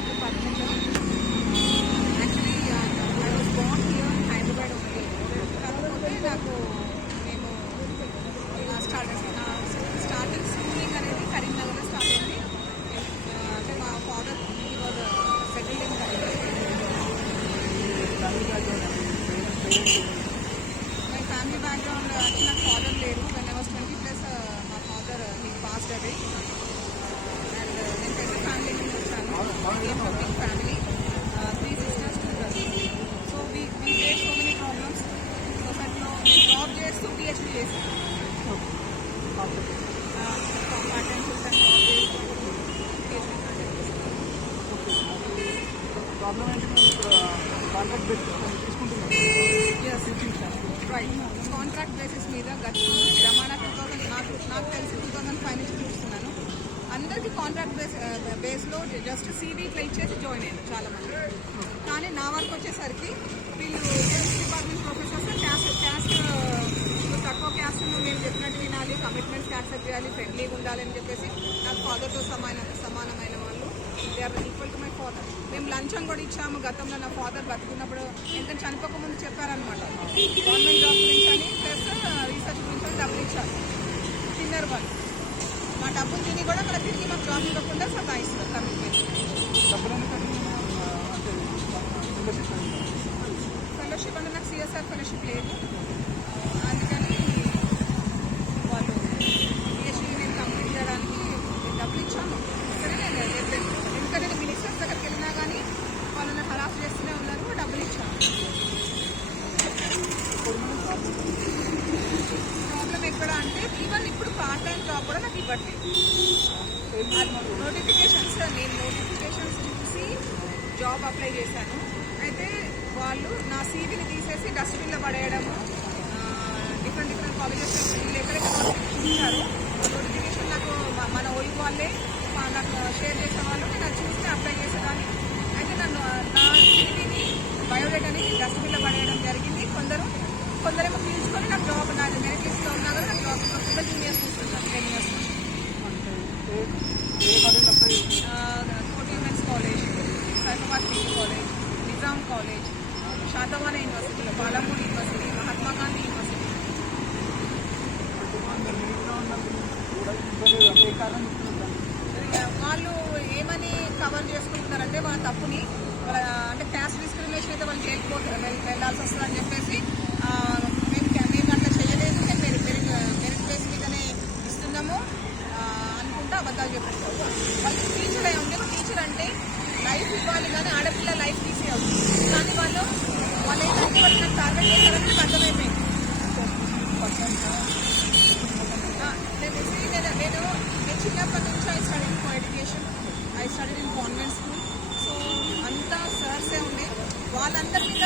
Dr. Padmaja. Actually, I was born here in Hyderabad only. కాకపోతే నాకు మేము starting schooling అనేది కరీంనగర్లో స్టార్ట్ అయింది. అంటే మా father settled in my family background అంటే నాకు ఫాదర్ లేరు. వెన్ ఐ వాస్ 20+ మా father he passed away. And నేను పెద్ద ఫ్యామిలీ నుంచి వచ్చాను. Big family, 3 sisters 2 brothers. So we face so many problems సొసైటీలో. నేను జాబ్ చేస్తూ PhD చేశాను. Part time full time job చేస్తూ కాంట్రాక్ట్ బేసిస్ మీద రమానా 2000 నాకు తెలిసి 2005 నుంచి చూస్తున్నాను. అందరికీ కాంట్రాక్ట్ బేస్లో జస్ట్ CV ఇట్లా ఇచ్చేసి జాయిన్ అయ్యాను చాలామంది. కానీ నా వరకు వచ్చేసరికి వీళ్ళు డిపార్ట్మెంట్ ప్రొఫెసర్స్ క్యాస్ట్ తక్కువ క్యాస్ట్ మేము చెప్పినట్టు వినాలి, కమిట్మెంట్స్ యాక్సెప్ట్ చేయాలి, ఫ్రెండ్లీగా ఉండాలని చెప్పేసి నాకు ఫాదర్తో సమానమైన వాళ్ళు. They are equal to my father. మేము లంచం కూడా ఇచ్చాము గతంలో. నా ఫాదర్ బతుకున్నప్పుడు ఎందుకంటే చనిపోకముందు చెప్పారనమాట గవర్నమెంట్ జాబ్ గురించి అని, ప్లస్ రీసెర్చ్ గురించి అని డబ్బులు ఇచ్చారు. తిన్నారు వాళ్ళు. మా డబ్బులు తిని కూడా మళ్ళీ తిరిగి మాకు జాబ్ ఇవ్వకుండా సతాయిస్తారు కమిట్మెంట్. ఫెలోషిప్ అంటే నాకు CSR ఫెలోషిప్ లేదు. అందుకని వాళ్ళు PhD నేను కంప్లీట్ చేయడానికి డబ్బులు ఇచ్చాను. సరే నేను ఎందుకంటే నేను మినిస్టర్స్ దగ్గరికి వెళ్ళినా కానీ వాళ్ళని హరాస్ చేస్తూనే ఉన్నారు. డబ్బులు ఇచ్చాను. ప్రాబ్లం ఎక్కడ అంటే ఈవెన్ ఇప్పుడు పార్ట్ టైం జాబ్ కూడా నాకు ఇవ్వట్లేదు. నోటిఫికేషన్స్ చూసి జాబ్ అప్లై చేశాను. అయితే వాళ్ళు నా CVని తీసేసి డస్ట్బిన్లో పడేయడము, డిఫరెంట్ కాలేజెస్ వీళ్ళు ఎక్కడెక్కడ చూపించారు. నోటిఫికేషన్ నాకు మన ఓయి వాళ్ళే నాకు షేర్ చేసేవాళ్ళు. నేను అది చూసి అప్లై చేసేదాన్ని. అయితే నన్ను నా CVని బయోడేటాని డస్ట్బిన్లో పడేయడం జరిగింది. కొందరేమో పీల్చుకొని నాకు జాబ్ నాది మెరిట్ లిస్ట్లో ఉన్నా కానీ నాకు జాబ్ ప్రస్తుతం జూనియర్స్ తీసుకున్నాను 10 years నుంచి. కోటి women's college, Saifabad degree college, Nizam college, Satavahana university, Palamuru university, Mahatma Gandhi university. వాళ్ళు ఏమని కవర్ చేసుకుంటున్నారంటే వాళ్ళ తప్పుని, వాళ్ళ అంటే క్యాస్ట్ డిస్క్రిమినేషన్ అయితే వాళ్ళు వెళ్ళాల్సి వస్తుందని చెప్పేసి మేము అట్లా చేయలేదు, మేము మెరిట్ బేస్ మీదనే ఇస్తున్నాము అనుకుంటా అబద్ధాలు చెప్పేస్తారు. వాళ్ళు టీచర్ అయి ఉంటే టీచర్ అంటే లైఫ్ ఇవ్వాలి కానీ ఆడపిల్ల లైఫ్ తీసేయాలి. కానీ వాళ్ళు ఏంటంటే వాళ్ళు నాకు టార్గెట్ చేశారని నాకు అర్థమైపోయింది. నేను చిన్నప్పటి నుంచి I study in education, I study in convent school. So అంతా సర్సే ఉండే. వాళ్ళందరి మీద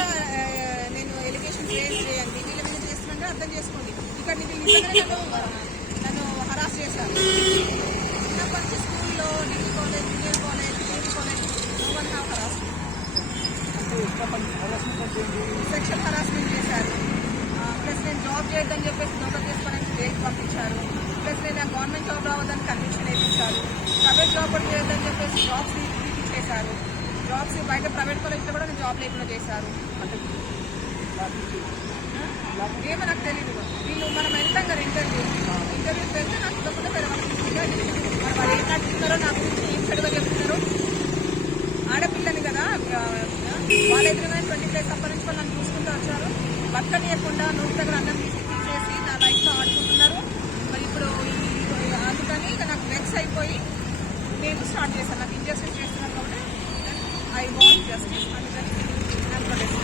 నేను ఎలిగేషన్ రేజ్ చేయండి, వీళ్ళ మీద చేస్తుంటే అర్థం చేసుకోండి. ఇక్కడ నిజంగానే నన్ను హరాస్ చేశారు. నాకు మంచి స్కూల్లో degree college, junior college, degree college harass sexual harassment చేశారు. ప్లస్ నేను జాబ్ చేయొద్దని చెప్పేసి నోకర్ చేసుకోవడానికి జైలుకి పంపించారు. ప్లస్ నేను గవర్నమెంట్ జాబ్ రావద్దని కన్విక్షన్ వేయించారు. ప్రైవేట్ జాబ్ కూడా చేయొద్దని చెప్పేసి జాబ్స్ చేశారు. జాబ్స్ బయట ప్రైవేట్ కాలేజ్లో కూడా నేను జాబ్ లేకుండా చేశారు. ఏమో నాకు తెలియదు. వీళ్ళు మనం వెళ్తాం కదా ఇంటర్వ్యూకి వెళ్తే నాకు ఇవ్వకుండా వేరే వాళ్ళకి వాళ్ళు ఏం నడుస్తున్నారో నా గురించి ఏం చెడుగా చెప్తున్నారో. ఆడపిల్లని కదా వాళ్ళ ఎదురుగా 20+ అప్పటి నుంచి వాళ్ళు నన్ను చూసుకుంటూ వచ్చారు. బతకనియకుండా నోటి దగ్గర అన్నం తీసేసి నా లైఫ్తో ఆడుకుంటున్నారు. మరి ఇప్పుడు అందుకని ఇక నాకు వెక్స్ అయిపోయి నేను స్టార్ట్ చేశాను. నాకు ఇంజస్టిస్ చేస్తున్నారు కాబట్టి ఐ వాంట్ జస్టిస్. అందుకని నేను ప్రొటెస్ట్.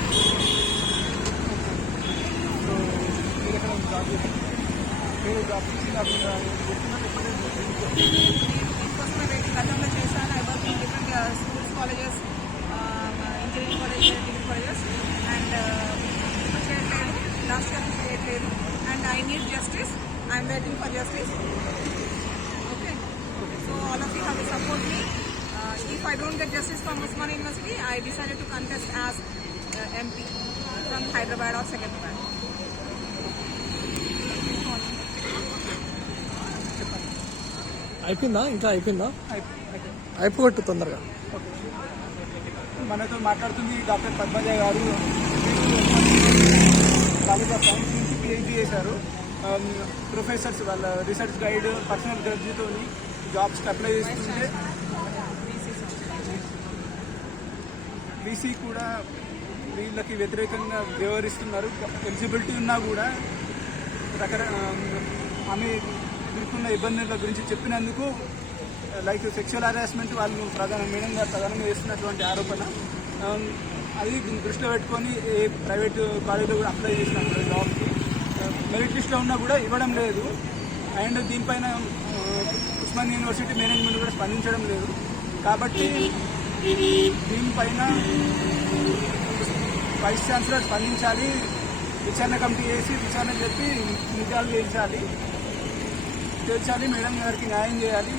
దీనికోసమే గతంలో చేశాను. I work in different schools, colleges, engineering colleges, degree colleges. And ఇప్పుడు చేయట్లేదు, లాస్ట్ ఇయర్ చేయట్లేదు. And I need justice. I'm waiting for justice. Okay, so all of you have to support me. If I don't get justice from Osmania University, I decided to contest as MP from Hyderabad or Secunderabad. అయిపోయిందా? ఇంకా అయిపోయిందా? అయిపోగొట్టు తొందరగా. మనతో మాట్లాడుతుంది doctor Padmaja గారు. College of science నుంచి PhD చేశారు. Professors వాళ్ళ రీసెర్చ్ గైడ్ పర్సనల్ గర్జీతో జాబ్స్కి అప్లై చేస్తుంటే బీసీ కూడా వీళ్ళకి వ్యతిరేకంగా వ్యవహరిస్తున్నారు. ఎలిజిబిలిటీ ఉన్నా కూడా ఆమె ఎదుర్కొన్న ఇబ్బందుల గురించి చెప్పినందుకు లైక్ సెక్షువల్ హరాస్మెంట్ వాళ్ళు ప్రధానంగా చేస్తున్నటువంటి ఆరోపణ. అది దృష్టిలో పెట్టుకొని ఏ ప్రైవేట్ కాలేజీలో కూడా అప్లై చేసినప్పుడు జాబ్కి మెరిట్ లిస్ట్లో ఉన్నా కూడా ఇవ్వడం లేదు. అండ్ దీనిపైన ఉస్మానియా యూనివర్సిటీ మేనేజ్మెంట్ కూడా స్పందించడం లేదు. కాబట్టి దీనిపైన వైస్ ఛాన్సలర్ స్పందించాలి, విచారణ కమిటీ వేసి విచారణ చెప్పి నిజాలు తేల్చాలి, మేడం గారికి న్యాయం చేయాలి.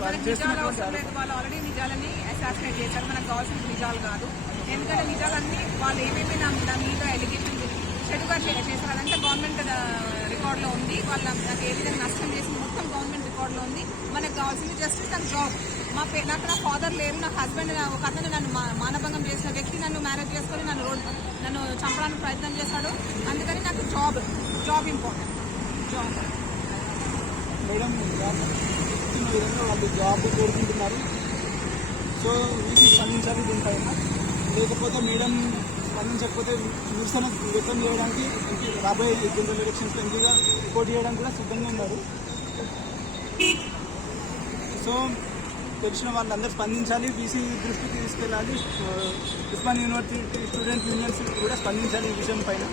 వాళ్ళు ఆల్రెడీ నిజాలని అసాసినేట్ చేశారు. మనకు కావాల్సిన నిజాలు కాదు. ఎందుకంటే నిజాలన్నీ వాళ్ళు ఏమేమి నా మీద ఎలిగేషన్ చెడుగా చేశారు అదంతా గవర్నమెంట్ రికార్డులో ఉంది. వాళ్ళు నాకు ఏ విధంగా నష్టం చేసింది మొత్తం గవర్నమెంట్ రికార్డులో ఉంది. మనకు కావాల్సింది జస్టిస్ నాకు జాబ్. నాకు నా ఫాదర్ లేరు, నా హస్బెండ్ ఒక అతను నన్ను మానభంగం చేసిన వ్యక్తి నన్ను మ్యారేజ్ చేసుకొని నన్ను చంపడానికి ప్రయత్నం చేశాడు. అందుకని నాకు జాబ్ ఇంపార్టెంట్. జాబ్ మేడం విధంగా వాళ్ళు జాబ్ కోరుకుంటున్నారు. సో వీటికి స్పందించాలి దీనిపైన. లేకపోతే మేడం స్పందించకపోతే నిరసన వ్యక్తం చేయడానికి రాబోయే జనరల్ ఎలక్షన్స్ ఎంపీగా పోటీ చేయడానికి కూడా సిద్ధంగా ఉన్నారు. సో తెలిసిన వాళ్ళందరూ స్పందించాలి, బీసీ దృష్టికి తీసుకెళ్ళాలి. ఉస్మానియా యూనివర్సిటీ స్టూడెంట్ యూనియన్స్ కూడా స్పందించాలి ఈ విషయం పైన.